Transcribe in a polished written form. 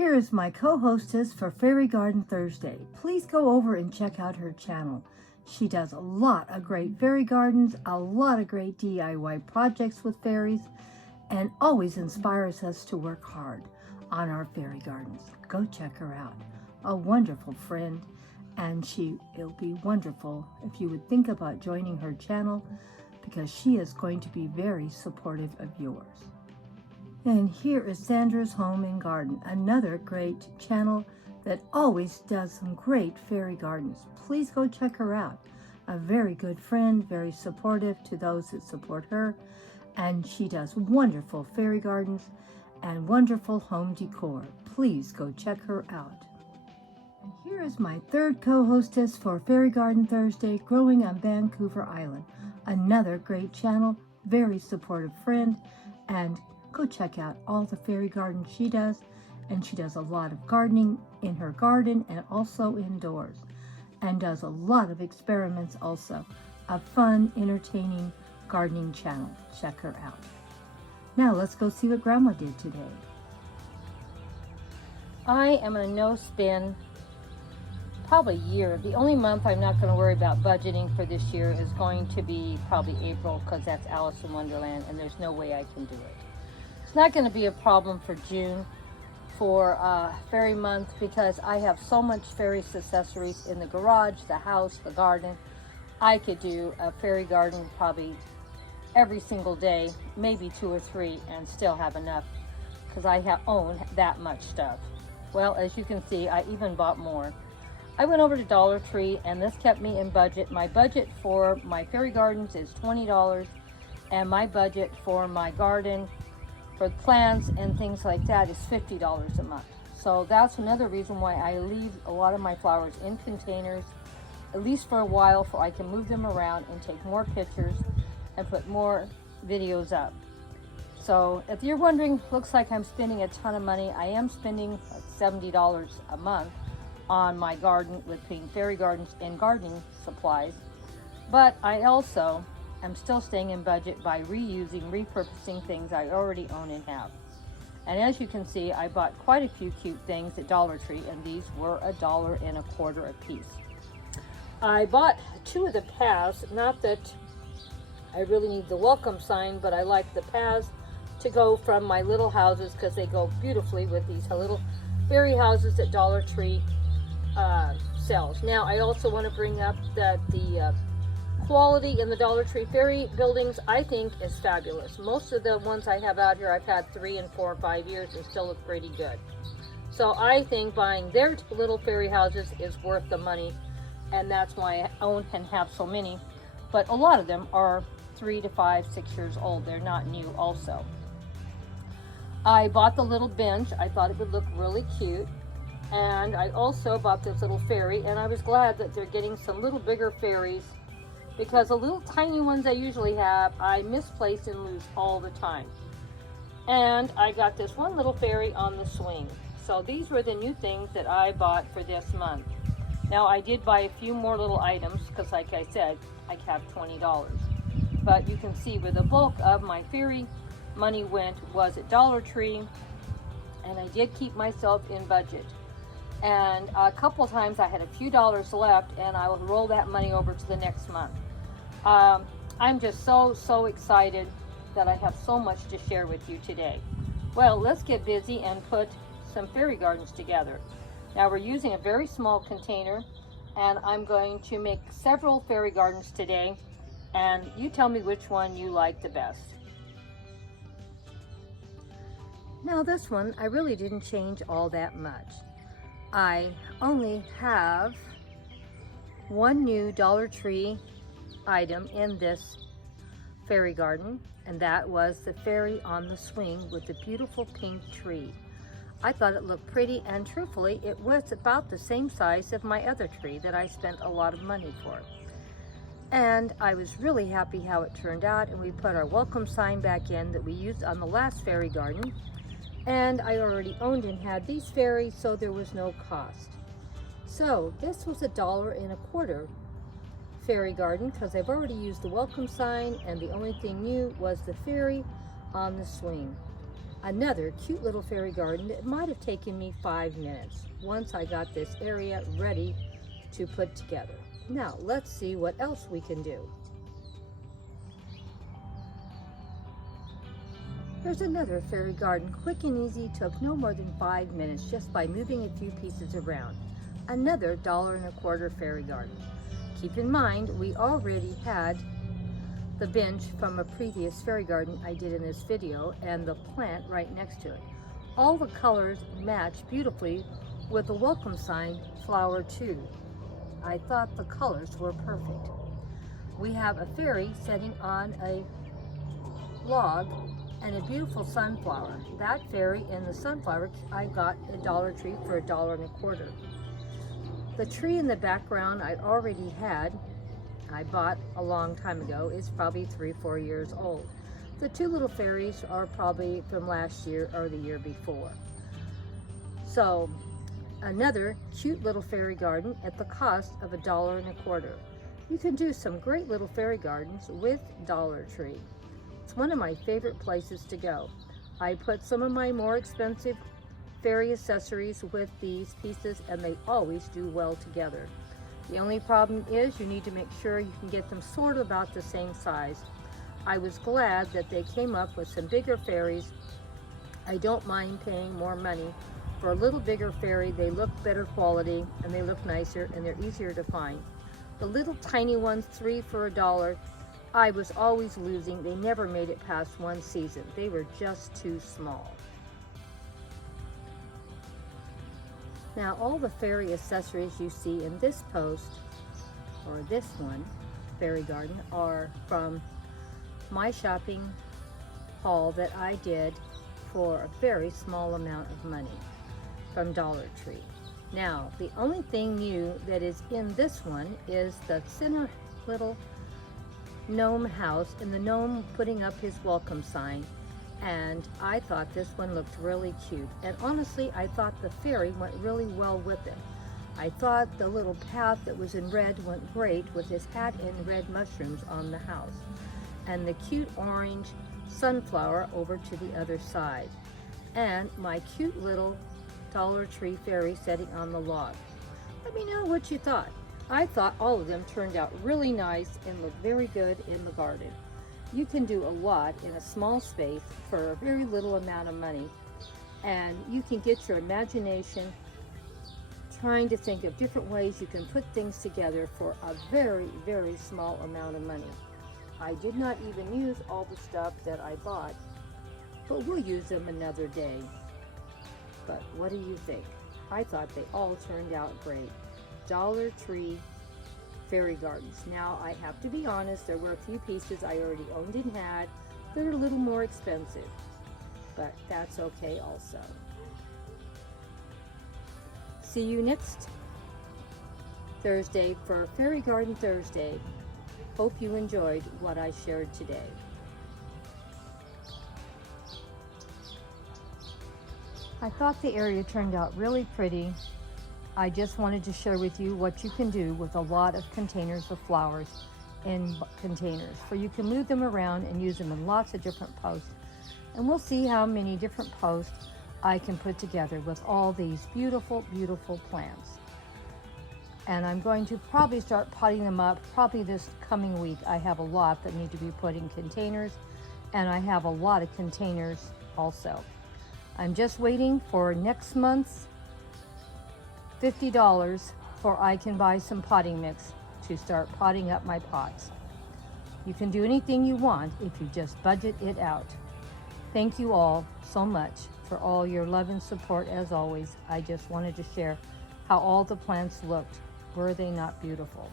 Here is my co-hostess for Fairy Garden Thursday. Please go over and check out her channel. She does a lot of great fairy gardens, a lot of great DIY projects with fairies, and always inspires us to work hard on our fairy gardens. Go check her out. A wonderful friend, and it'll be wonderful if you would think about joining her channel, because she is going to be very supportive of yours. And here is Sandra's Home and Garden, another great channel that always does some great fairy gardens. Please go check her out. A very good friend, very supportive to those that support her, and she does wonderful fairy gardens and wonderful home decor. Please go check her out. And here is my third co-hostess for Fairy Garden Thursday, Growing on Vancouver Island. Another great channel, very supportive friend, and go check out all the fairy gardens she does. And she does a lot of gardening in her garden and also indoors, and does a lot of experiments also. A fun, entertaining gardening channel. Check her out. Now let's go see what Grandma did today. I am in a no-spin probably year. The only month I'm not going to worry about budgeting for this year is going to be probably April, because that's Alice in Wonderland and there's no way I can do it. It's not going to be a problem for June for fairy month, because I have so much fairy accessories in the garage, the house, the garden. I could do a fairy garden probably every single day, maybe 2 or 3, and still have enough, because I own that much stuff. Well, as you can see, I even bought more. I went over to Dollar Tree, and this kept me in budget. My budget for my fairy gardens is $20, and my budget for my garden, for plants and things like that, is $50 a month. So that's another reason why I leave a lot of my flowers in containers, at least for a while, so I can move them around and take more pictures and put more videos up. So if you're wondering, looks like I'm spending a ton of money. I am spending like $70 a month on my garden between fairy gardens and gardening supplies. But I also am still staying in budget by repurposing things I already own and have. And as you can see, I bought quite a few cute things at Dollar Tree, and these were $1.25 a piece. I bought 2 of the paths, not that I really need the welcome sign, but I like the paths to go from my little houses, because they go beautifully with these little fairy houses that Dollar Tree sells. Now, I also want to bring up that the quality in the Dollar Tree fairy buildings, I think, is fabulous. Most of the ones I have out here, I've had 3 and 4 or 5 years and still look pretty good. So I think buying their little fairy houses is worth the money, and that's why I own and have so many. But a lot of them are 3 to 5, 6 years old. They're not new also. I bought the little bench. I thought it would look really cute. And I also bought this little fairy, and I was glad that they're getting some little bigger fairies, because the little tiny ones I usually have, I misplace and lose all the time. And I got this one little fairy on the swing. So these were the new things that I bought for this month. Now, I did buy a few more little items, because like I said, I have $20. But you can see where the bulk of my fairy money went was at Dollar Tree, and I did keep myself in budget. And a couple of times I had a few dollars left, and I would roll that money over to the next month. I'm just so excited that I have so much to share with you today. Well, let's get busy and put some fairy gardens together. Now, we're using a very small container, and I'm going to make several fairy gardens today, and you tell me which one you like the best. Now, this one, I really didn't change all that much. I only have one new Dollar Tree item in this fairy garden, and that was the fairy on the swing with the beautiful pink tree. I thought it looked pretty, and truthfully, it was about the same size of my other tree that I spent a lot of money for. And I was really happy how it turned out, and we put our welcome sign back in that we used on the last fairy garden. And I already owned and had these fairies, so there was no cost. So this was $1.25 fairy garden, because I've already used the welcome sign, and the only thing new was the fairy on the swing. Another cute little fairy garden that might have taken me 5 minutes once I got this area ready to put together. Now let's see what else we can do. There's another fairy garden, quick and easy, took no more than 5 minutes just by moving a few pieces around. Another $1.25 fairy garden. Keep in mind, we already had the bench from a previous fairy garden I did in this video and the plant right next to it. All the colors match beautifully with the welcome sign flower too. I thought the colors were perfect. We have a fairy sitting on a log and a beautiful sunflower. That fairy and the sunflower I got at Dollar Tree for $1.25. The tree in the background I already had, I bought a long time ago, is probably 3-4 years old. The two little fairies are probably from last year or the year before. So another cute little fairy garden at the cost of $1.25. You can do some great little fairy gardens with Dollar Tree. It's one of my favorite places to go. I put some of my more expensive fairy accessories with these pieces and they always do well together. The only problem is you need to make sure you can get them sort of about the same size. I was glad that they came up with some bigger fairies. I don't mind paying more money for a little bigger fairy. They look better quality and they look nicer and they're easier to find. The little tiny ones, 3 for $1, I was always losing. They never made it past one season. They were just too small. Now all the fairy accessories you see in this post, or this one, fairy garden, are from my shopping haul that I did for a very small amount of money from Dollar Tree. Now the only thing new that is in this one is the center little gnome house and the gnome putting up his welcome sign. And I thought this one looked really cute. And honestly, I thought the fairy went really well with it. I thought the little path that was in red went great with his hat and red mushrooms on the house. And the cute orange sunflower over to the other side. And my cute little Dollar Tree fairy sitting on the log. Let me know what you thought. I thought all of them turned out really nice and looked very good in the garden. You can do a lot in a small space for a very little amount of money, and you can get your imagination trying to think of different ways you can put things together for a very, very small amount of money. I did not even use all the stuff that I bought, but we'll use them another day. But what do you think? I thought they all turned out great. Dollar Tree fairy gardens. Now I have to be honest, there were a few pieces I already owned and had that are a little more expensive, but that's okay also. See you next Thursday for Fairy Garden Thursday. Hope you enjoyed what I shared today. I thought the area turned out really pretty. I just wanted to share with you what you can do with a lot of containers of flowers in containers, for you can move them around and use them in lots of different posts. And we'll see how many different posts I can put together with all these beautiful, beautiful plants. And I'm going to probably start potting them up probably this coming week. I have a lot that need to be put in containers, and I have a lot of containers also. I'm just waiting for next month's $50 for I can buy some potting mix to start potting up my pots. You can do anything you want if you just budget it out. Thank you all so much for all your love and support as always. I just wanted to share how all the plants looked. Were they not beautiful?